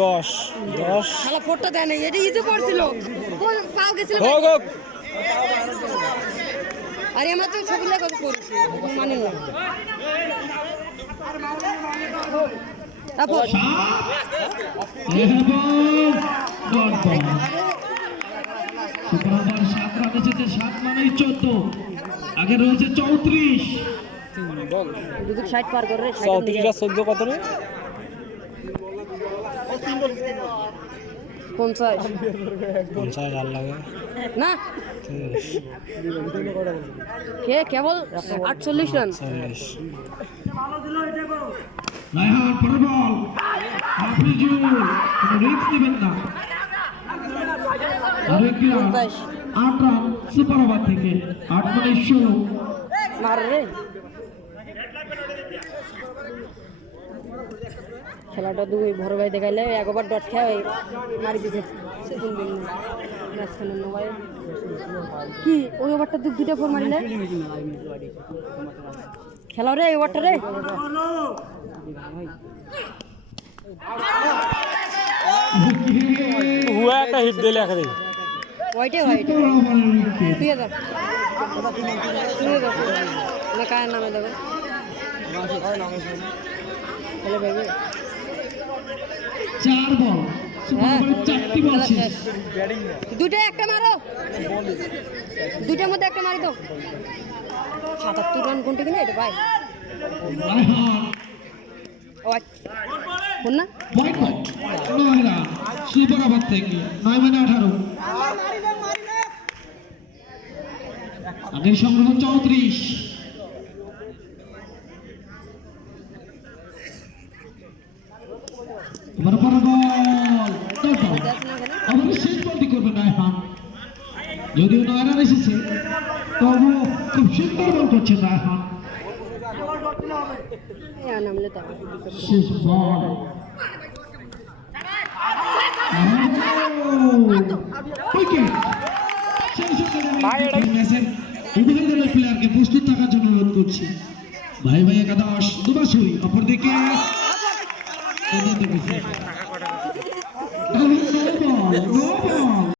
দশ দশ ফোরটা দেয় না এটা ইজি পড়ছিল পাও গেছিল আরে আমরা তো ছবি লাগা করেছি মানি না তারপর এবং ডট বল সুপার ওভার সাত রান এসেছে সাত মানেই চোদ্দ আগে রয়েছে চৌত্রিশ দুদিক সাইড পার করে রে চৌত্রিশ আর চোদ্দ কত রে পঞ্চাশ পঞ্চাশ হাজার লাগে না কে কেবল আটচল্লিশ রান রায়হান পরের বল। আফরিজুল কোনো রিস্ক নেবেন না। আরেক রান আট রান সুপার ওভার থেকে আট মানে ষোলো রে খেলাটা দুই বড় ভাই দেখাইলে একবার ডট খেয়ে মারি দিছে। কি? ওই ওভারটা দু দুটা ফোর মারিলে? খেলা রে এই রে। হুয়া একটা হিট দিলে একা হাজার দুই হাজার না কার নামে দেবে তাহলে ভেবে চার বল। হ্যাঁ চারটি বল দুইটা একটা মারো। দুইটার মধ্যে একটা মারি দাও। সাতাত্তর রান কোনটা কিনা এটা? ভাই না থেকে নয় মানে আঠারো সংগ্রহ চৌত্রিশ। এবার পরে বল দশ বল দেখ না এখানে আমাদের শেষ বলটি করবে রায়হান যদিও নয় রান এসেছে তবু খুব সুন্দর বল করছে রায়হান শেষ বল। প্লেয়ারকে প্রস্তুত থাকার জন্য অনুরোধ করছি। ভাই ভাই একাদশ দুবাসুই অপরদিকে